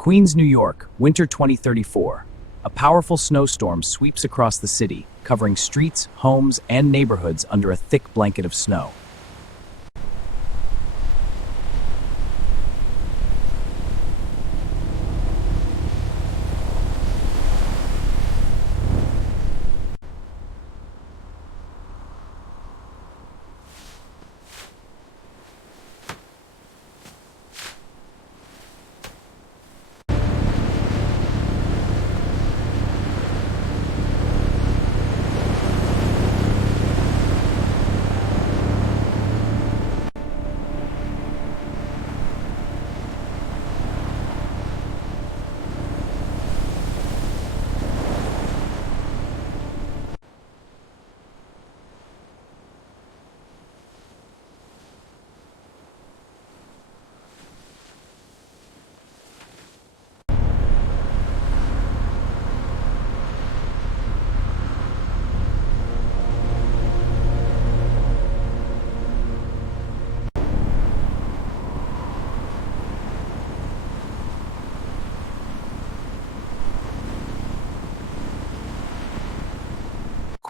Queens, New York, winter 2034. A powerful snowstorm sweeps across the city, covering streets, homes, and neighborhoods under a thick blanket of snow.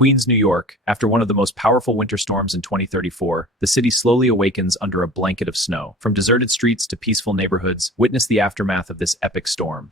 Queens, New York, after one of the most powerful winter storms in 2034, the city slowly awakens under a blanket of snow. From deserted streets to peaceful neighborhoods, witness the aftermath of this epic storm.